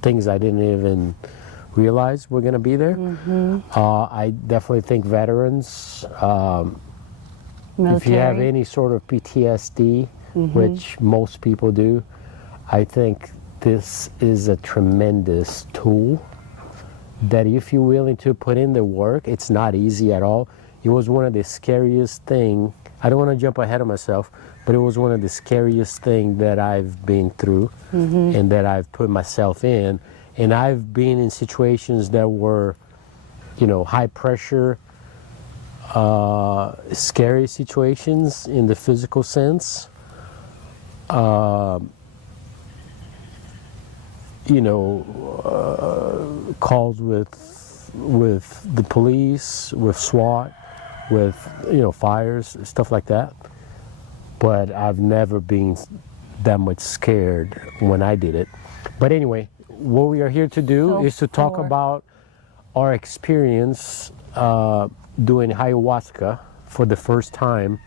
things I didn't even realize were going to be there. I definitely think veterans, if you have any sort of PTSD, which most people do, I think this is a tremendous tool that if you're willing to put in the work, it's not easy at all. It was one of the scariest things. I don't want to jump ahead of myself, but it was one of the scariest things that I've been through and that I've put myself in. And I've been in situations that were, you know, high pressure, scary situations in the physical sense. You know, calls with the police, with SWAT, with, you know, fires, stuff like that. But I've never been that much scared when I did it. But anyway, what we are here to do is to talk about our experience doing ayahuasca for the first time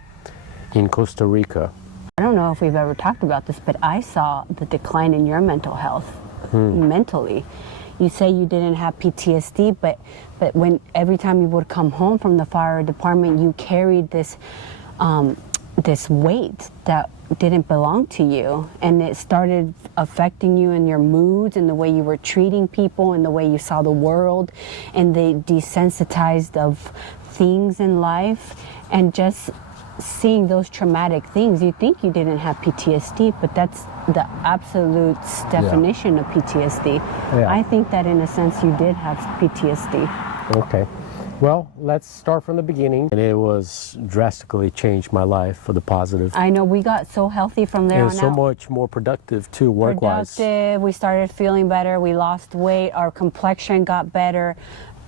in Costa Rica. I don't know if we've ever talked about this, but I saw the decline in your mental health, mentally. You say you didn't have PTSD, but when every time you would come home from the fire department, you carried this this weight that didn't belong to you, and it started affecting you in your moods and the way you were treating people and the way you saw the world, and they desensitized of things in life, and just seeing those traumatic things. You think you didn't have PTSD, but that's the absolute definition of PTSD. I think that in a sense you did have PTSD. Okay. Well, let's start from the beginning. And it was drastically changed my life for the positive. I know, we got so healthy from there on out. And so much more productive too, work-wise. Productive, we started feeling better, we lost weight, our complexion got better.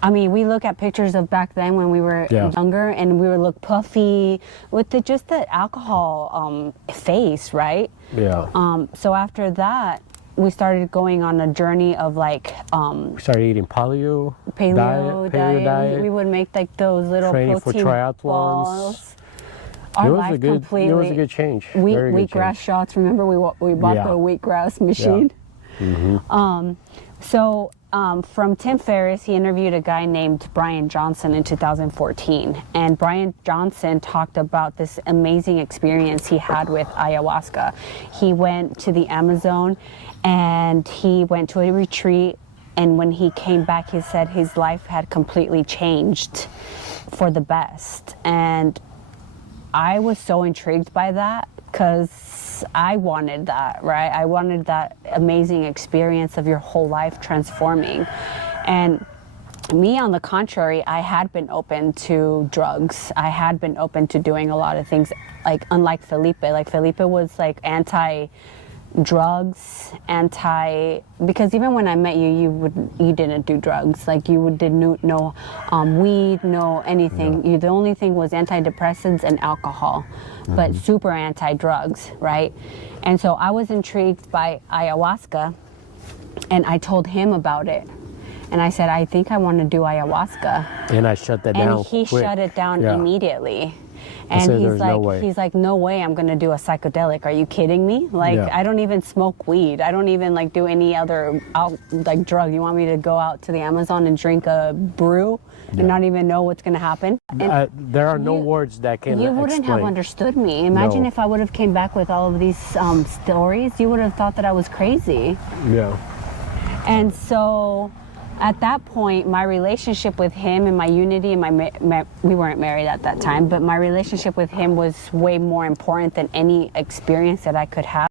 I mean, we look at pictures of back then when we were younger, and we would look puffy with just the alcohol face, right? Yeah. So after that, we started going on a journey of like we started eating paleo diet. We would make like those little training protein for triathlons. Balls. Our life completely. It was a good change. Wheatgrass shots. Remember, we bought the wheatgrass machine. From Tim Ferriss, he interviewed a guy named Brian Johnson in 2014, and Brian Johnson talked about this amazing experience he had with ayahuasca. He went to the Amazon, and he went to a retreat, and when he came back, he said his life had completely changed for the best. And I was so intrigued by that, because I wanted that, right? I wanted that amazing experience of your whole life transforming. And me, on the contrary, I had been open to drugs. I had been open to doing a lot of things, like unlike Felipe. Like Felipe was like anti-drugs, because even when I met you, you didn't do drugs. Like you didn't know weed, no anything. The only thing was antidepressants and alcohol, but super anti-drugs, right? And so I was intrigued by ayahuasca, and I told him about it. And I said, I think I want to do ayahuasca. And I shut that down. And he shut it down immediately. And he's like, no way I'm going to do a psychedelic. Are you kidding me? Like, I don't even smoke weed. I don't even like do any other drug. You want me to go out to the Amazon and drink a brew and not even know what's going to happen? There are no words that can explain. You wouldn't have understood me. Imagine if I would have came back with all of these stories. You would have thought that I was crazy. Yeah. And so at that point, my relationship with him and my unity and we weren't married at that time, but my relationship with him was way more important than any experience that I could have.